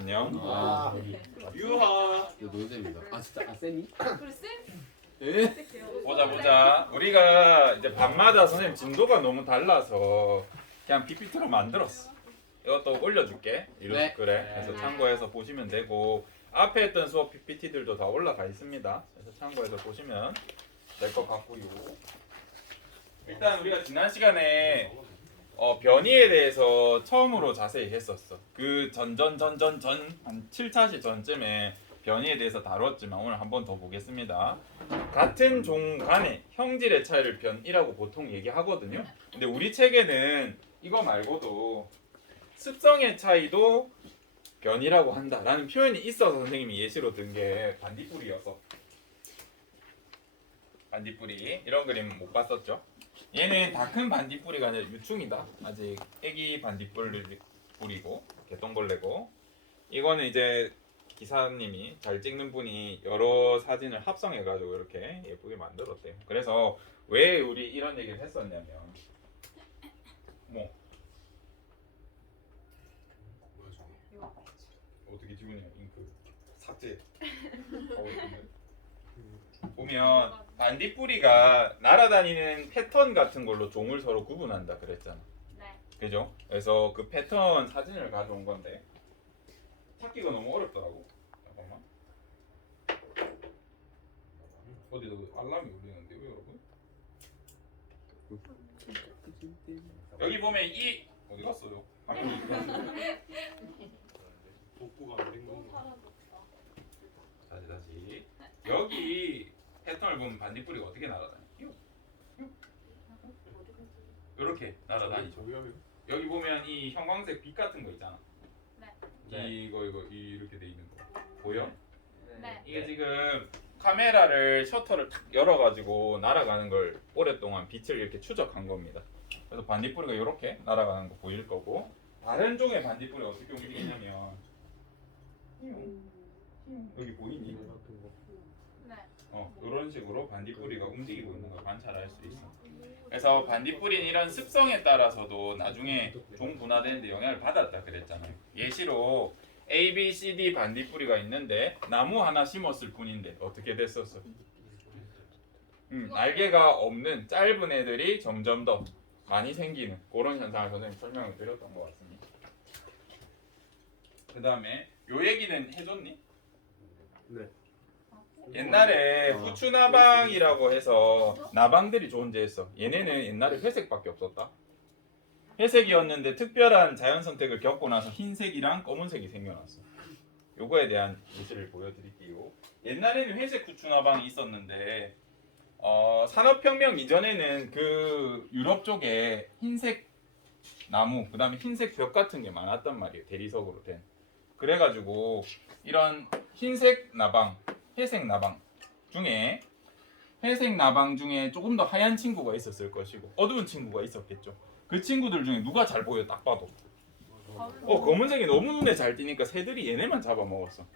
안녕. 아, 유하. 이거 노잼이다. 아 진짜 아 쌤이? 그래 쌤? 예? 보자. 우리가 이제 밤마다 선생님 진도가 너무 달라서 그냥 PPT로 만들었어. 이것도 올려줄게. 이렇게 네. 그래. 그래서 참고해서 보시면 되고 앞에 했던 수업 PPT들도 다 올라가 있습니다. 그래서 참고해서 보시면 될 것 같고요. 일단 우리가 지난 시간에 변이에 대해서 처음으로 자세히 했었어. 그 한 7차시 전쯤에 변이에 대해서 다뤘지만 오늘 한 번 더 보겠습니다. 같은 종 간의 형질의 차이를 변이라고 보통 얘기하거든요. 근데 우리 책에는 이거 말고도 습성의 차이도 변이라고 한다라는 표현이 있어서 선생님이 예시로 든 게 반딧불이어서. 반딧불이 이런 그림 못 봤었죠? 얘는 다 큰 반딧불이가 아니라 유충이다. 아직 애기 반딧불이고 개똥벌레고. 이거는 이제 기사님이 잘 찍는 분이 여러 사진을 합성해가지고 이렇게 예쁘게 만들었대요. 그래서 왜 우리 이런 얘기를 했었냐면 뭐 뭐야 저거? 어떻게 지우냐 잉크 삭제. 보면 반딧불이가 날아다니는 패턴 같은 걸로 종을 서로 구분한다 그랬잖아. 네. 그죠? 그래서 그 패턴 사진을 가져온 건데 찾기가 너무 어렵더라고. 잠깐만. 어디도 알람이 울리는데요, 여러분? 여기 보면 이 어디 갔어요? 화면이 복구가 안 된 건가? 다시. 여기 패턴을 보면 반딧불이가 어떻게 날아다니? 이렇게 날아다니죠. 저기 하면? 여기 보면 이 형광색 빛 같은 거 있잖아. 네. 이거 이렇게 돼 있는 거 보여? 네. 이게 지금 카메라를 셔터를 탁 열어가지고 날아가는 걸 오랫동안 빛을 이렇게 추적한 겁니다. 그래서 반딧불이가 이렇게 날아가는 거 보일 거고 다른 종의 반딧불이 어떻게 움직이냐면 여기 보이니? 네. 이런 식으로 반딧불이가 움직이고 있는 걸 관찰할 수 있어. 그래서 반딧불이는 이런 습성에 따라서도 나중에 종 분화되는 데 영향을 받았다 그랬잖아요. 예시로 A, B, C, D 반딧불이가 있는데 나무 하나 심었을 뿐인데 어떻게 됐었어? 날개가 없는 짧은 애들이 점점 더 많이 생기는 그런 현상을 선생님 설명을 드렸던 것 같습니다. 그 다음에 요 얘기는 해줬니? 네. 옛날에 후추나방이라고 해서 나방들이 존재했어. 얘네는 옛날에 회색밖에 없었다. 회색이었는데 특별한 자연 선택을 겪고 나서 흰색이랑 검은색이 생겨났어. 요거에 대한 예시를 보여드릴게요. 옛날에는 회색 후추나방이 있었는데 산업혁명 이전에는 그 유럽 쪽에 흰색 나무, 그 다음에 흰색 벽 같은 게 많았단 말이에요. 대리석으로 된. 그래가지고 이런 흰색 나방, 회색 나방 중에 회색 나방 중에 조금 더 하얀 친구가 있었을 것이고 어두운 친구가 있었겠죠. 그 친구들 중에 누가 잘 보여 딱 봐도 검은색이 너무 눈에 잘 띄니까 새들이 얘네만 잡아먹었어.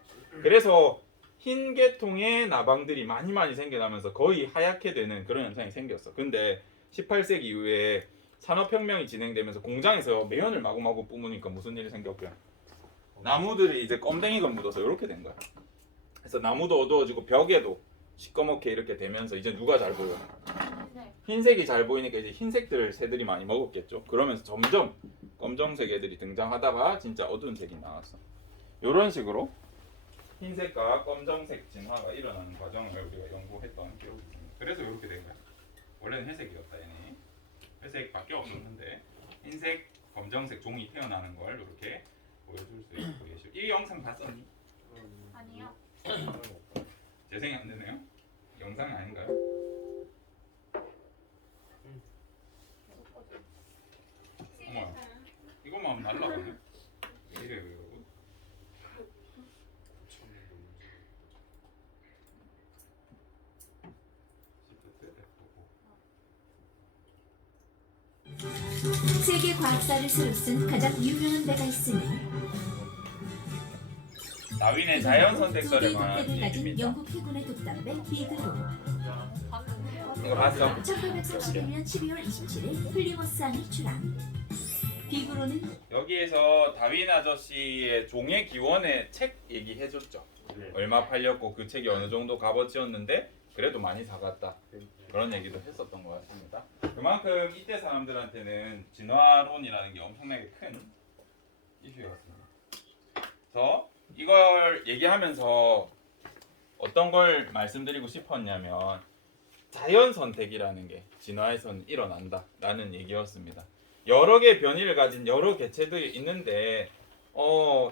그래서 흰 계통의 나방들이 많이 생겨나면서 거의 하얗게 되는 그런 현상이 생겼어. 근데 18세기 이후에 산업혁명이 진행되면서 공장에서 매연을 마구마구 뿜으니까 무슨 일이 생겼고요. 나무들이 이제 껌댕이가 묻어서 이렇게 된 거야. 그래서 나무도 어두워지고 벽에도 시꺼멓게 이렇게 되면서 이제 누가 잘 보여? 흰색이 잘 보이니까 이제 흰색들을 새들이 많이 먹었겠죠. 그러면서 점점 검정색 애들이 등장하다가 진짜 어두운 색이 나왔어. 이런 식으로 흰색과 검정색 진화가 일어나는 과정을 우리가 연구했던 기억이 있습니다. 그래서 이렇게 된 거야. 원래는 회색이었다 얘네. 회색밖에 없었는데 흰색, 검정색 종이 태어나는 걸 이렇게 보여줄 수 있고 계시고. 이 영상 봤었니? 아니요. 재생이 안 되네요. 영상이 아닌가요? 어머, 이것만 하면 날라가네. 왜 이래요, 여러분? 세계 과학사를 새로 쓴 가장 유명한 데가 있으니 다윈의 자연 두 선택설에 개의 관한 독백을 가진 얘기입니다. 영국 해군의 독담배 비그로 이거 봤어? 1831년 12월 27일 플리머스항이 출항 비구로는 여기에서 다윈 아저씨의 종의 기원의 책 얘기해줬죠. 네. 얼마 팔렸고 그 책이 어느 정도 값어치였는데 그래도 많이 사갔다. 그런 얘기도 했었던 것 같습니다. 그만큼 이때 사람들한테는 진화론이라는 게 엄청나게 큰 이슈였습니다. 그래서 이걸 얘기하면서 어떤 걸 말씀드리고 싶었냐면 자연 선택이라는 게 진화에서는 일어난다라는 얘기였습니다. 여러 개의 변이를 가진 여러 개체들이 있는데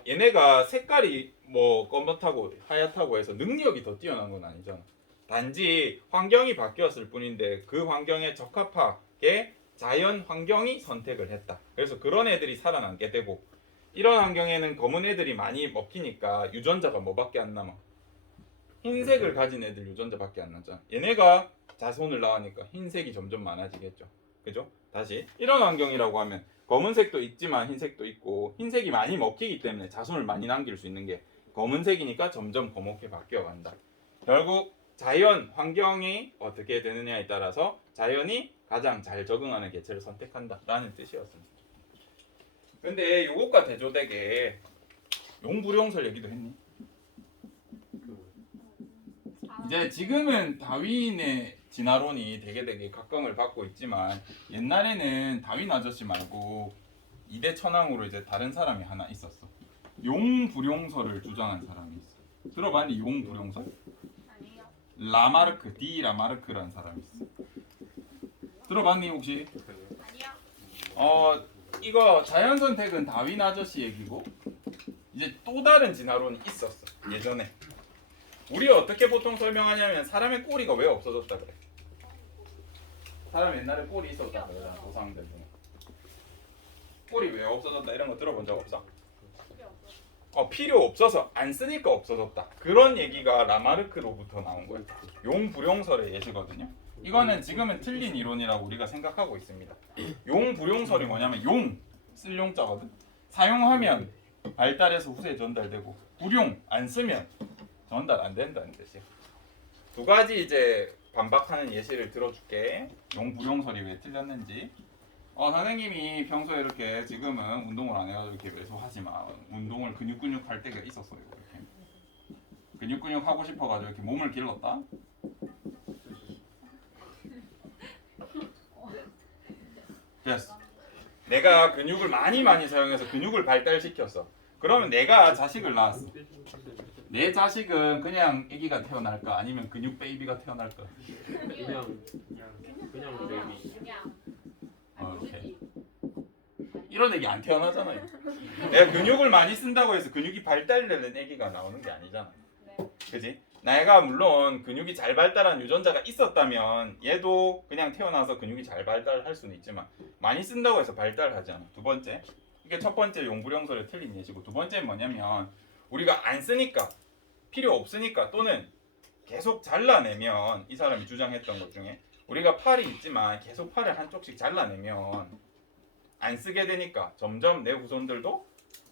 얘네가 색깔이 뭐 검은하고 하얗다고 해서 능력이 더 뛰어난 건 아니잖아. 단지 환경이 바뀌었을 뿐인데 그 환경에 적합하게 자연 환경이 선택을 했다. 그래서 그런 애들이 살아남게 되고 이런 환경에는 검은 애들이 많이 먹히니까 유전자가 뭐밖에 안 남아. 흰색을 가진 애들 유전자밖에 안 남잖아. 얘네가 자손을 낳으니까 흰색이 점점 많아지겠죠. 그죠? 다시 이런 환경이라고 하면 검은색도 있지만 흰색도 있고 흰색이 많이 먹히기 때문에 자손을 많이 남길 수 있는 게 검은색이니까 점점 검게 바뀌어간다. 결국 자연 환경이 어떻게 되느냐에 따라서 자연이 가장 잘 적응하는 개체를 선택한다라는 뜻이었습니다. 근데 요것과 대조되게 용불용설 얘기도 했니? 이제 지금은 다윈의 진화론이 되게 각광을 받고 있지만 옛날에는 다윈 아저씨 말고 이대 천왕으로 이제 다른 사람이 하나 있었어. 용불용설을 주장한 사람이 있어. 들어봤니? 용불용설? 아니요. 라마르크, 디 라마르크라는 사람이 있어. 들어봤니 혹시? 아니요. 이거 자연 선택은 다윈 아저씨 얘기고 이제 또 다른 진화론이 있었어. 예전에. 우리 어떻게 보통 설명하냐면 사람의 꼬리가 왜 없어졌다 그래. 사람 옛날에 꼬리 있었다 그러잖아. 조상들 중에. 꼬리 왜 없어졌다 이런 거 들어본 적 없어? 필요 없어. 필요 없어서 안 쓰니까 없어졌다. 그런 얘기가 라마르크로부터 나온 거예요. 용불용설의 예시거든요. 이거는 지금은 틀린 이론이라고 우리가 생각하고 있습니다. 용불용설이 뭐냐면 용, 쓸 용자거든. 사용하면 발달해서 후세에 전달되고 불용, 안 쓰면 전달 안 된다는 뜻이야. 두 가지 이제 반박하는 예시를 들어줄게. 용불용설이 왜 틀렸는지. 선생님이 평소에 이렇게 지금은 운동을 안 해가지고 이렇게 왜소하지만 운동을 근육 할 때가 있었어요. 이렇게 근육 하고 싶어가지고 이렇게 몸을 길렀다. 됐어. 내가 근육을 많이 사용해서 근육을 발달시켰어. 그러면 내가 자식을 낳았어. 내 자식은 그냥 아기가 태어날까 아니면 근육 베이비가 태어날까? 그냥 베이비. 그냥. 오케이. 이런 애기 안 태어나잖아요. 내가 근육을 많이 쓴다고 해서 근육이 발달되는 애기가 나오는 게 아니잖아. 네. 그지? 내가 물론 근육이 잘 발달한 유전자가 있었다면 얘도 그냥 태어나서 근육이 잘 발달할 수는 있지만 많이 쓴다고 해서 발달하지 않아. 두 번째, 이게 첫 번째 용불용설에 틀린 예시고 두 번째는 뭐냐면 우리가 안 쓰니까 필요 없으니까 또는 계속 잘라내면 이 사람이 주장했던 것 중에 우리가 팔이 있지만 계속 팔을 한쪽씩 잘라내면 안 쓰게 되니까 점점 내 후손들도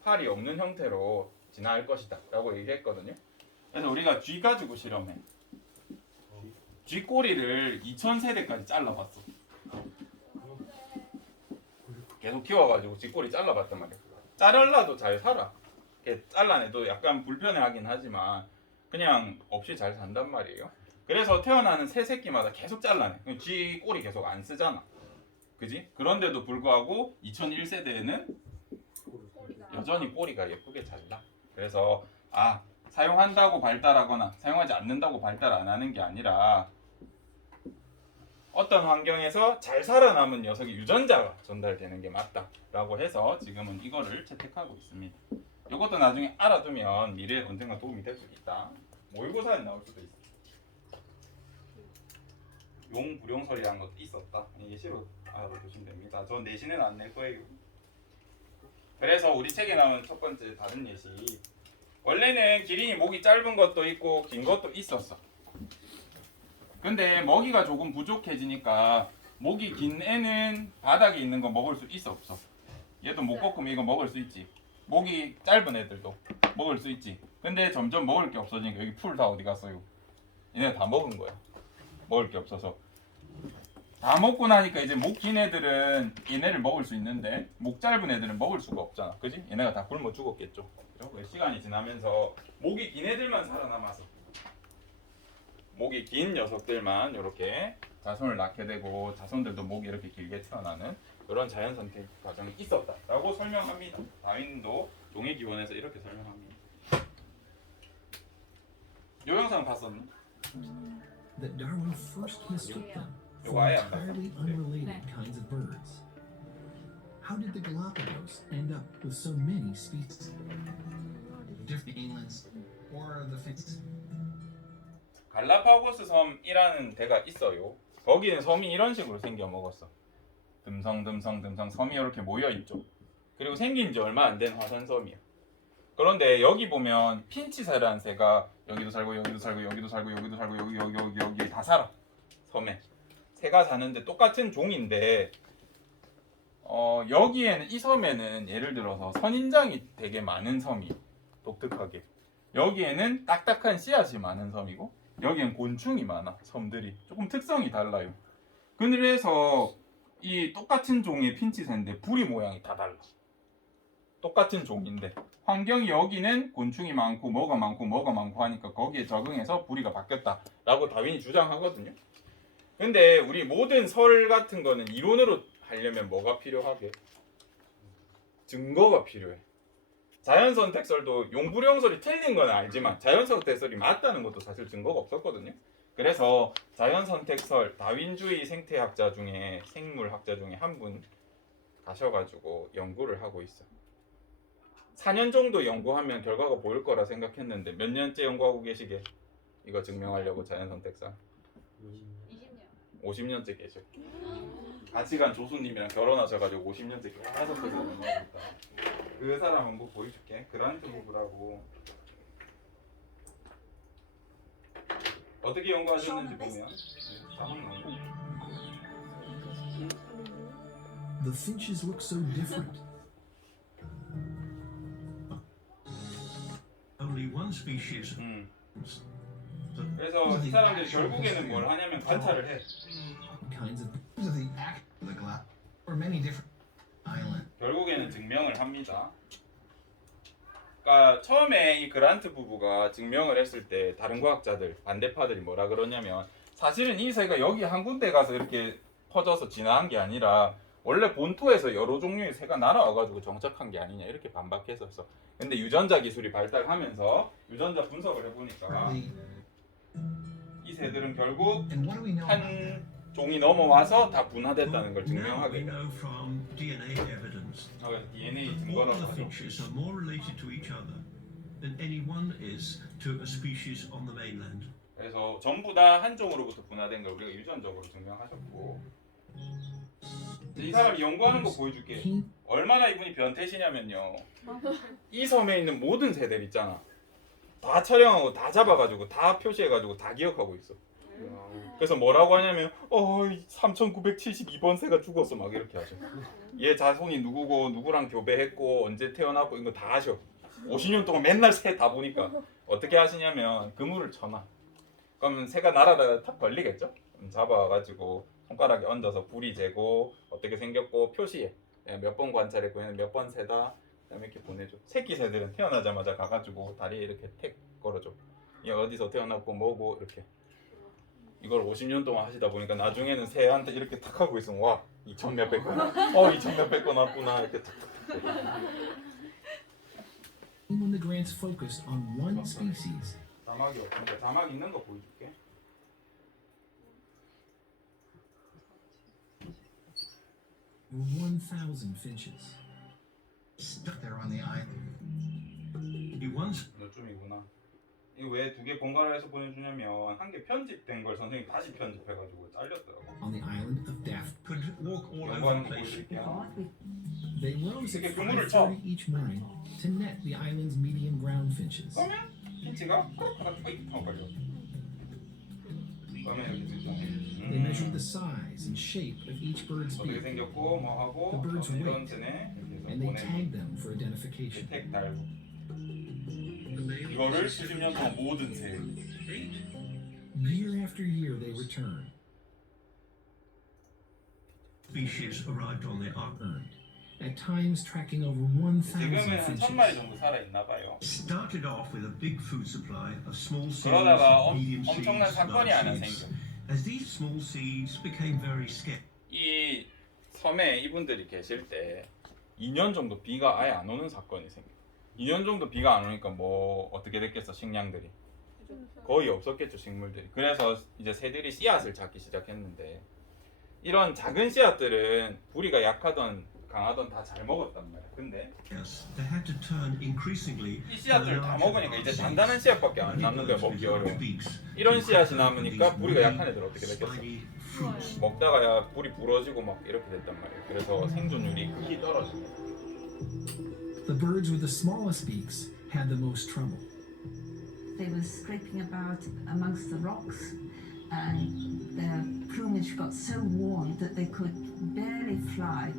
팔이 없는 형태로 진화할 것이다 라고 얘기했거든요. 그래서 우리가 쥐 가지고 실험해. 쥐 꼬리를 2000세대까지 잘라봤어. 계속 키워가지고 쥐 꼬리 잘라봤단 말이야. 자르려도 잘 살아. 이렇게 잘라내도 약간 불편해하긴 하지만 그냥 없이 잘 산단 말이에요. 그래서 태어나는 새 새끼마다 계속 잘라내. 쥐 꼬리 계속 안 쓰잖아. 그지? 그런데도 불구하고 2001세대에는 여전히 꼬리가 예쁘게 잘 나. 그래서 사용한다고 발달하거나 사용하지 않는다고 발달 안 하는 게 아니라 어떤 환경에서 잘 살아남은 녀석의 유전자가 전달되는 게 맞다라고 해서 지금은 이거를 채택하고 있습니다. 이것도 나중에 알아두면 미래에 언젠가 도움이 될 수도 있다. 모의고사에 나올 수도 있어. 용불용설이라는 것도 있었다. 예시로 알아두시면 됩니다. 전 내신은 안 낼 거예요. 그래서 우리 책에 나온 첫 번째 다른 예시. 원래는 기린이 목이 짧은 것도 있고 긴 것도 있었어. 근데 먹이가 조금 부족해지니까 목이 긴 애는 바닥에 있는 거 먹을 수 있어 없어? 얘도 목볶음 이거 먹을 수 있지. 목이 짧은 애들도 먹을 수 있지. 근데 점점 먹을 게 없어지니까 여기 풀 다 어디 갔어요? 얘네 다 먹은 거야. 먹을 게 없어서 다 먹고 나니까 이제 목 긴 애들은 얘네를 먹을 수 있는데 목 짧은 애들은 먹을 수가 없잖아. 그지? 얘네가 다 굶어 죽었겠죠. 그죠? 왜 시간이 지나면서 목이 긴 애들만 살아남아서 목이 긴 녀석들만 이렇게 자손을 낳게 되고 자손들도 목이 이렇게 길게 태어나는 그런 자연 선택 과정이 있었다라고 설명합니다. 다윈도 종의 기원에서 이렇게 설명합니다. 요 영상 봤었니? That Darwin first mistook them for Why am I- entirely unrelated kinds of birds. How did the Galapagos end up with so many species? Different inlands or the fins? 갈라파고스 섬이라는 데가 있어요. 거기는 섬이 이런 식으로 생겨 먹었어. 듬성 섬이 이렇게 모여 있죠. 그리고 생긴 지 얼마 안 된 화산섬이야. 그런데 여기 보면 핀치새라는 새가 여기도 살고 여기도 살고 여기도 살고 여기도 살고 여기 다 살아. 섬에 새가 사는데 똑같은 종인데 여기에는 이 섬에는 예를 들어서 선인장이 되게 많은 섬이 독특하게 여기에는 딱딱한 씨앗이 많은 섬이고 여기엔 곤충이 많아. 섬들이 조금 특성이 달라요. 그래서 이 똑같은 종의 핀치새인데 부리 모양이 다 달라. 똑같은 종인데 환경이 여기는 곤충이 많고 뭐가 많고 하니까 거기에 적응해서 부리가 바뀌었다라고 다윈이 주장하거든요. 근데 우리 모든 설 같은 거는 이론으로 하려면 뭐가 필요하게? 증거가 필요해. 자연선택설도 용불용설이 틀린 건 알지만 자연선택설이 맞다는 것도 사실 증거가 없었거든요. 그래서 자연선택설 다윈주의 생태학자 중에 생물학자 중에 한 분 가셔가지고 연구를 하고 있어. 4년 정도 연구하면 결과가 보일 거라 생각했는데 몇 년째 연구하고 계시게? 이거 증명하려고 자연선택설 20년. 50년째 계셔. 같이 간 조수님이랑 결혼하셔가지고 50년째 계속 그거 연구하고 있다. 그 사람 한번 보여줄게. 그란트 부부라고. 어떻게 연구하셨는지 보면 The finches look so different. Only one species. 그래서 이 사람들이 결국에는 뭘 하냐면 관찰을 해. Kinds of These are the act of the glass or many different islands. 결국에는 증명을 합니다. 그러니까 처음에 이 그란트 부부가 증명을 했을 때 다른 과학자들 반대파들이 뭐라 그러냐면 사실은 이 새가 여기 한 군데 가서 이렇게 퍼져서 진화한 게 아니라 원래 본토에서 여러 종류의 새가 날아와가지고 정착한 게 아니냐 이렇게 반박했었어. 근데 유전자 기술이 발달하면서 유전자 분석을 해보니까 이 새들은 결국 And what do we know about that? 한 종이 넘어와서 다 분화됐다는 걸 Now we 증명하게 돼. know from DNA evidence. DNA All 증거라고 of the 하죠. finches are more related to each other than any one is to a species on the mainland. 그래서 전부 다 한 종으로부터 분화된 걸 우리가 유전적으로 증명하셨고 이 사람이 연구하는 거 보여줄게. 얼마나 이분이 변태시냐면요. 이 섬에 있는 모든 새들 있잖아. 다 촬영하고 다 잡아가지고 다 표시해가지고 다 기억하고 있어. 그래서 뭐라고 하냐면 3972번 새가 죽었어 막 이렇게 하죠. 얘 자손이 누구고 누구랑 교배했고 언제 태어났고 이거 다 하셔. 50년 동안 맨날 새 다 보니까 어떻게 하시냐면 그물을 쳐놔. 그러면 새가 날아다가 탁 걸리겠죠? 잡아가지고 손가락에 얹어서 부리 재고 어떻게 생겼고 표시해. 몇 번 관찰했고 얘는 몇 번 새다. 그다음에 이렇게 보내줘. 새끼 새들은 태어나자마자 가가지고 다리에 이렇게 택 걸어줘. 얘 어디서 태어났고 뭐고 이렇게. 이걸 50년 동안 하시다 보니까 나중에는 새한테 이렇게 탁 하고 있으면 와 2천 몇백 건 2천 몇백 건 왔구나 이렇게 탁. when the grants focused on one species. 자막이 없으니까 자막 있는 거 보여줄게. Were 1,000 finches. Stuck there on the island. He once 너쯤이구나. 이거 왜 두 개 번갈아 해서 보내주냐면 한 개 편집된 걸 선생님이 다시 편집해가지고 잘렸더라고. On the island of Daft. could walk all over 연구하는 the 거 place. 보여줄게. They rose at 이게 그물을 쳐. 5:30 each morning to net the island's medium ground finches. 그러면 핀치가 하나 휙 하고 걸려. 그러면 여기 They measured the size and shape of each bird's 어떻게 beak, 생겼고 뭐 하고 The birds 이런 wait. 새네 이렇게 and they 해서 tagged them for identification. 택 달고 이거를 수십 년 동안 모든 새 Year after year, they return. species arrived on the ark. earned, at times tracking over 1,000 지금은 한 1000마리 finches. 정도 살아있나 봐요. Started off with a big food supply of small seeds, 그러다가 medium seeds, 엄청난 사건이 large 하나 seeds. 생겨. As these small seeds became very scarce, 이 섬에 이분들이 계실 때 2년 정도 비가 아예 안 오는 사건이 생겨. 2년 정도 비가 안 오니까 뭐 어떻게 됐겠어, 식량들이 거의 없었겠죠, 식물들이. 그래서 이제 새들이 씨앗을 찾기 시작했는데 이런 작은 씨앗들은 부리가 약하던 강하던 다 잘 먹었단 말이야. 근데 they had to turn increasingly 이 씨앗들 다 먹으니까 이제 seeds. 단단한 씨앗밖에 안 남는 거야, 먹기 어려워. 이런 씨앗이 남으니까 부리가 약한 애들 어떻게 됐겠어? Spiny fruits. 먹다가 야 불이 부러지고 막 이렇게 됐단 말이에요. 그래서 생존율이 극히 떨어집니다. The birds with the smallest beaks had the most trouble. They were scraping about amongst the rocks, and their plumage got so worn that they could barely fly.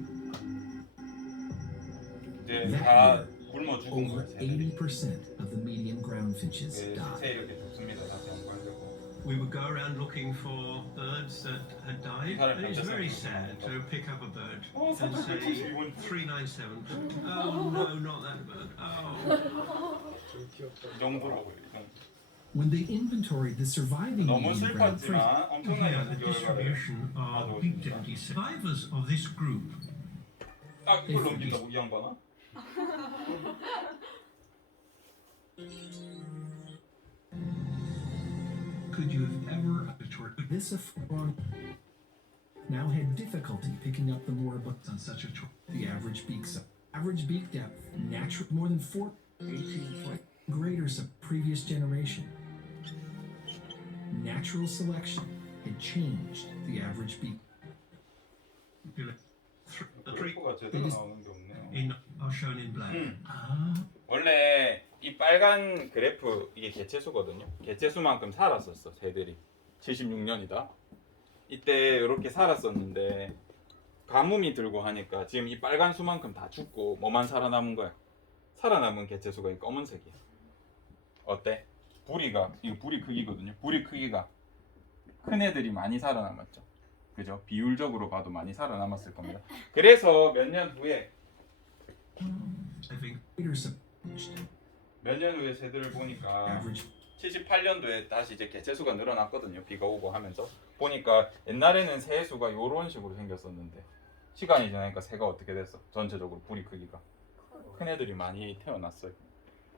이제 That 다 year, 굶어 죽은 over 거예요. 새들이. 80% of the median ground finches 네, died. 신체 이렇게 죽습니다. 다 병관되고. We would go around looking for birds that had died, and it's very sad to pick up a bird and say 397. Oh no, not that bird. Oh. 이 정도로 그래요. When they inventoried the surviving 너무 median ground finches, 슬펐지만 엄청난 Here, the 연구 결과를 distribution of big deputy survivors of this group. 딱 이걸 넘긴다고 이 양반아? could you have ever this affront now had difficulty picking up the moribund on such a tour? The average beak depth natural more than 18 foot greater previous generation. Natural selection had changed the average beak. The three 그래프가 제대로 나오는 게 없네요. are shown in black. 원래 이 빨간 그래프 이게 개체수거든요. 개체수만큼 살았었어 새들이. 76년이다. 이때 이렇게 살았었는데 가뭄이 들고 하니까 지금 이 빨간 수만큼 다 죽고 뭐만 살아남은 거야. 살아남은 개체수가 이 검은색이야. 어때? 부리가 이거 부리 크기거든요. 부리 크기가 큰 애들이 많이 살아남았죠. 그죠? 비율적으로 봐도 많이 살아남았을 겁니다. 그래서 몇 년 후에 Greater 몇 년 후에 새들을 보니까 average 78년도에 다시 이제 개체수가 늘어났거든요. 비가 오고 하면서 보니까 옛날에는 새 수가 이런 식으로 생겼었는데 시간이 지나니까 새가 어떻게 됐어? 전체적으로 부리 크기가 큰 애들이 많이 태어났어요.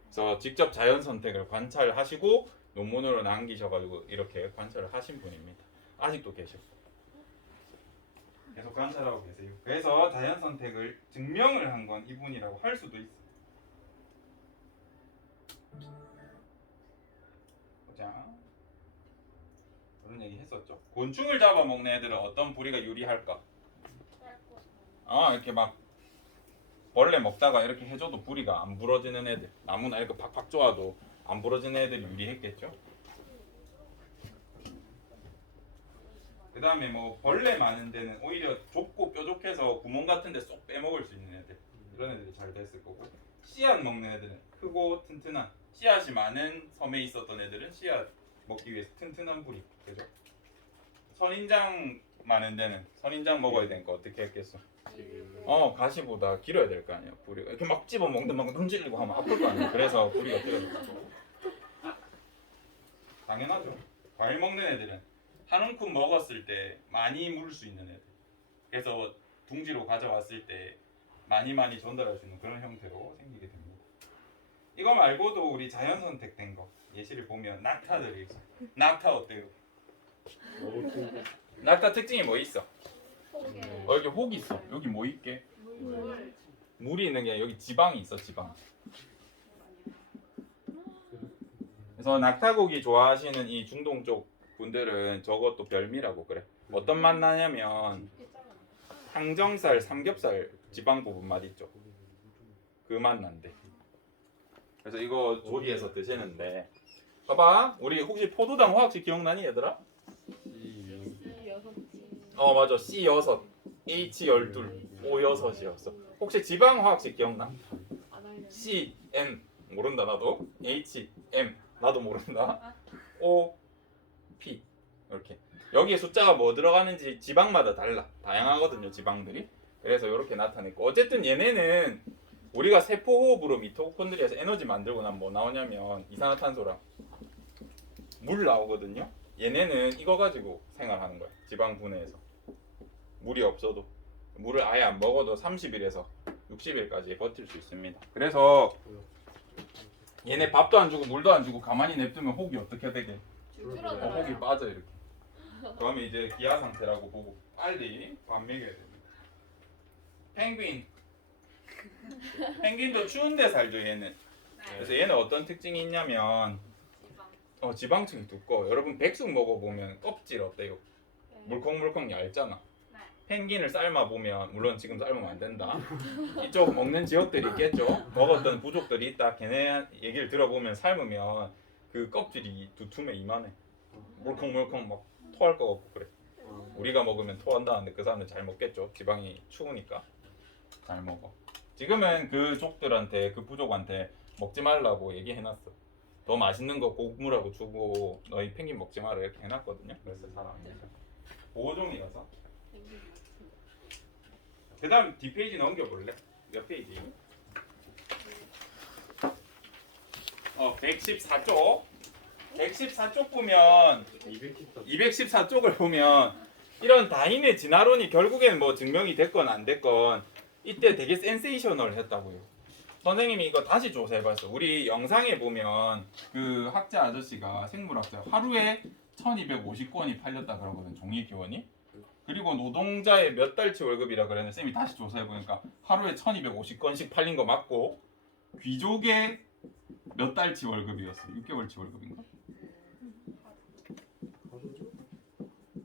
그래서 직접 자연 선택을 관찰하시고 논문으로 남기셔가지고 이렇게 관찰을 하신 분입니다. 아직도 계시고 계속 관찰하고 계세요. 그래서 자연 선택을 증명을 한 건 이분이라고 할 수도 있어. 자, 그런 얘기 했었죠. 곤충을 잡아먹는 애들은 어떤 부리가 유리할까? 이렇게 막 벌레 먹다가 이렇게 해줘도 부리가 안 부러지는 애들, 나무나 이렇게 팍팍 쪼아도 안 부러지는 애들이 유리했겠죠. 그 다음에 뭐 벌레 많은 데는 오히려 좁고 뾰족해서 구멍 같은 데 쏙 빼먹을 수 있는 애들, 이런 애들이 잘 됐을 거고, 씨앗 먹는 애들은 크고 튼튼한, 씨앗이 많은 섬에 있었던 애들은 씨앗 먹기 위해서 튼튼한 부리, 그죠? 선인장 많은 데는 선인장 먹어야 되니까 어떻게 했겠어? 가시보다 길어야 될 거 아니야. 부리가 이렇게 막 집어 먹는데 막 눈 찔리고 하면 아플 거 아니야. 그래서 부리가 길어졌고. 당연하죠. 과일 먹는 애들은 한 움큼 먹었을 때 많이 물 수 있는 애들. 그래서 둥지로 가져왔을 때 많이 전달할 수 있는 그런 형태로 생기게 됩니다. 이거 말고도 우리 자연 선택된 거 예시를 보면 낙타들이 있어. 낙타 어때요? 낙타 특징이 뭐 있어? 여기 혹 있어. 여기 뭐 있게? 물이 있는 게 아니라 여기 지방이 있어. 지방. 그래서 낙타고기 좋아하시는 이 중동 쪽 분들은 저것도 별미라고 그래. 어떤 맛 나냐면 항정살, 삼겹살 지방 부분 맛 있죠. 그 맛 난대. 그래서 이거 조리해서 드시는데 봐봐. 우리 혹시 포도당 화학식 기억나니 얘들아? 맞아. C6, H12, O6이었어. 혹시 지방 화학식 기억나? C, N 모른다 나도. H, M 나도 모른다. O, P 이렇게. 여기에 숫자가 뭐 들어가는지 지방마다 달라. 다양하거든요, 지방들이. 그래서 이렇게 나타냈고, 어쨌든 얘네는 우리가 세포호흡으로 미토콘드리아에서 에너지 만들고 나면 뭐 나오냐면 이산화탄소랑 물 나오거든요. 얘네는 이거 가지고 생활하는 거야. 지방 분해해서. 물이 없어도, 물을 아예 안 먹어도 30일에서 60일까지 버틸 수 있습니다. 그래서 얘네 밥도 안 주고 물도 안 주고 가만히 냅두면 혹이 어떻게 되게? 혹이 빠져 이렇게. 그러면 이제 기아 상태라고 보고 빨리 밥 먹여야 됩니다. 펭귄. 펭귄도 추운데 살죠 얘는. 그래서 얘는 어떤 특징이 있냐면 지방층이 두꺼워. 여러분 백숙 먹어보면 껍질 어때요? 물컹물컹 얇잖아. 펭귄을 삶아보면, 물론 지금 삶으면 안 된다. 이쪽 먹는 지역들이 있겠죠. 먹었던 부족들이 있다. 걔네 얘기를 들어보면 삶으면 그 껍질이 두툼해 이만해. 물컹물컹 막 토할 것 같고 그래. 우리가 먹으면 토한다는데 그 사람은 잘 먹겠죠. 지방이 추우니까 잘 먹어. 지금은 그 족들한테, 그 부족한테 먹지 말라고 얘기해놨어. 더 맛있는 거 고구마라고 주고 너희 펭귄 먹지 마라 이렇게 해놨거든요. 그래서 잘 안 먹어. 보호종이라서. 그 다음 뒷페이지 넘겨볼래? 몇 페이지? 114쪽. 114쪽 보면 214쪽을 보면 이런 다인의 진화론이 결국엔 뭐 증명이 됐건 안 됐건 이때 되게 센세이셔널 했다고요. 선생님이 이거 다시 조사해봤어. 우리 영상에 보면 그 학자 아저씨가, 생물학자, 하루에 1250건이 팔렸다 그러거든, 종이 기원이. 그리고 노동자의 몇 달치 월급이라 그랬는데 쌤이 다시 조사해보니까 하루에 1250건씩 팔린 거 맞고 귀족의 몇 달치 월급이었어. 6개월치 월급인가?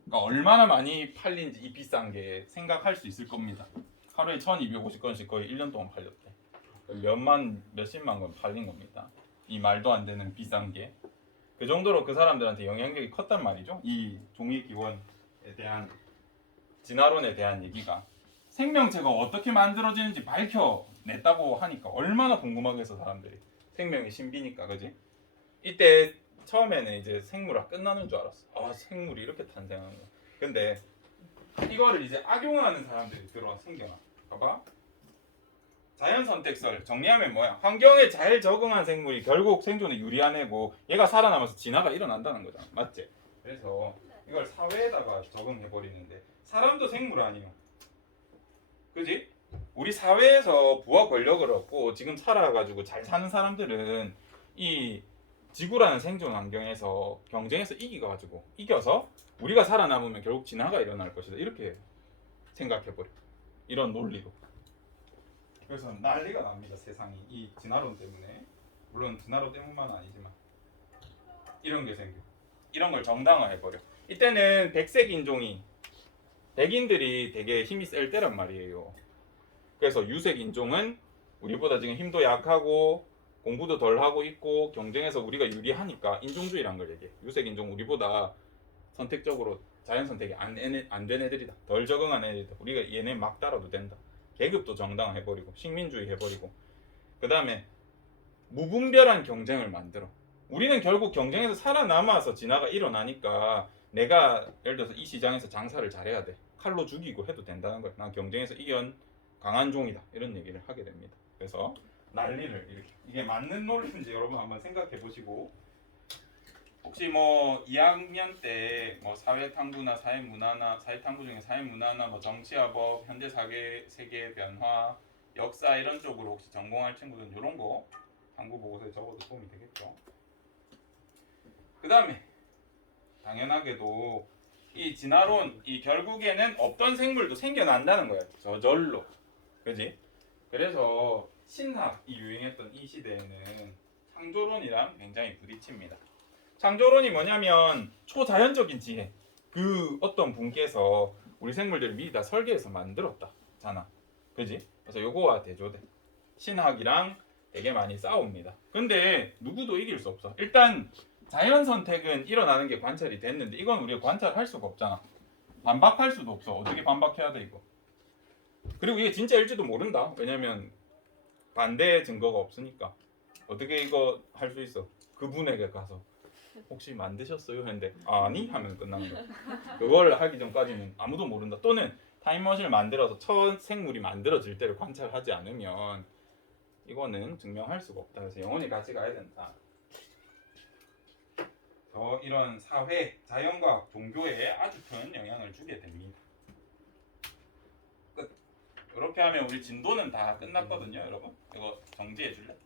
그러니까 얼마나 많이 팔린지 이 비싼 게 생각할 수 있을 겁니다. 하루에 1250건씩 거의 1년 동안 팔렸대. 몇십만 건 팔린 겁니다. 이 말도 안 되는 비싼 게. 그 정도로 그 사람들한테 영향력이 컸단 말이죠. 이 종이 기원에 대한, 진화론에 대한 얘기가. 생명체가 어떻게 만들어지는지 밝혀냈다고 하니까 얼마나 궁금하겠어 사람들이. 생명의 신비니까, 그지? 이때 처음에는 이제 생물학 끝나는 줄 알았어. 아, 생물이 이렇게 탄생하는 거야. 근데 이거를 이제 악용하는 사람들이 생겨나. 봐봐. 자연선택설 정리하면 뭐야? 환경에 잘 적응한 생물이 결국 생존에 유리한 애고 얘가 살아남아서 진화가 일어난다는 거잖아. 맞지? 그래서 이걸 사회에다가 적응해버리는데 사람도 생물 아니에요. 그지? 우리 사회에서 부와 권력을 얻고 지금 살아가지고 잘 사는 사람들은 이 지구라는 생존 환경에서 경쟁에서 이겨서 우리가 살아남으면 결국 진화가 일어날 것이다. 이렇게 생각해버려. 이런 논리로. 그래서 난리가 납니다. 세상이 이 진화론 때문에. 물론 진화론 때문만 아니지만 이런 게 생겨. 이런 걸 정당화해버려. 이때는 백색 인종이, 백인들이 되게 힘이 셀 때란 말이에요. 그래서 유색 인종은 우리보다 지금 힘도 약하고 공부도 덜 하고 있고 경쟁에서 우리가 유리하니까 인종주의란 걸 얘기해. 유색 인종 우리보다 선택적으로 자연 선택이 안 된 애들이다. 덜 적응한 애들이다. 우리가 얘네 막 따라도 된다. 계급도 정당화해버리고 식민주의 해버리고 그 다음에 무분별한 경쟁을 만들어. 우리는 결국 경쟁에서 살아남아서 진화가 일어나니까 내가 예를 들어서 이 시장에서 장사를 잘해야 돼. 칼로 죽이고 해도 된다는 거야. 난 경쟁에서 이겨온 강한 종이다. 이런 얘기를 하게 됩니다. 그래서 난리를 이렇게. 이게 맞는 논리인지 여러분 한번 생각해 보시고, 혹시 뭐 2학년 때 뭐 사회탐구나 사회문화나, 사회탐구 중에 사회문화나 뭐 정치와 법, 현대 세계 변화, 역사 이런 쪽으로 혹시 전공할 친구들은 이런 거 탐구 보고서에 적어도 도움이 되겠죠. 그 다음에 당연하게도 이 진화론, 이 결국에는 없던 생물도 생겨난다는 거야. 저절로. 그지? 그래서 신학이 유행했던 이 시대에는 창조론이랑 굉장히 부딪힙니다. 창조론이 뭐냐면 초자연적인 지혜. 그 어떤 분께서 우리 생물들을 미리 다 설계해서 만들었다잖아. 그지? 그래서 요거와 대조돼. 신학이랑 되게 많이 싸웁니다. 근데 누구도 이길 수 없어. 일단 자연 선택은 일어나는 게 관찰이 됐는데 이건 우리가 관찰할 수가 없잖아. 반박할 수도 없어. 어떻게 반박해야 돼 이거. 그리고 이게 진짜일지도 모른다. 왜냐면 반대 증거가 없으니까. 어떻게 이거 할 수 있어? 그분에게 가서 혹시 만드셨어요? 했는데 아니 하면 끝나는 거야. 그걸 하기 전까지는 아무도 모른다. 또는 타임머신을 만들어서 첫 생물이 만들어질 때를 관찰하지 않으면 이거는 증명할 수가 없다. 그래서 영원히 같이 가야 된다. 이런 사회, 자연과학, 종교에 아주 큰 영향을 주게 됩니다. 끝. 이렇게 하면 우리 진도는 다 끝났거든요, 여러분. 이거 정지해 줄래?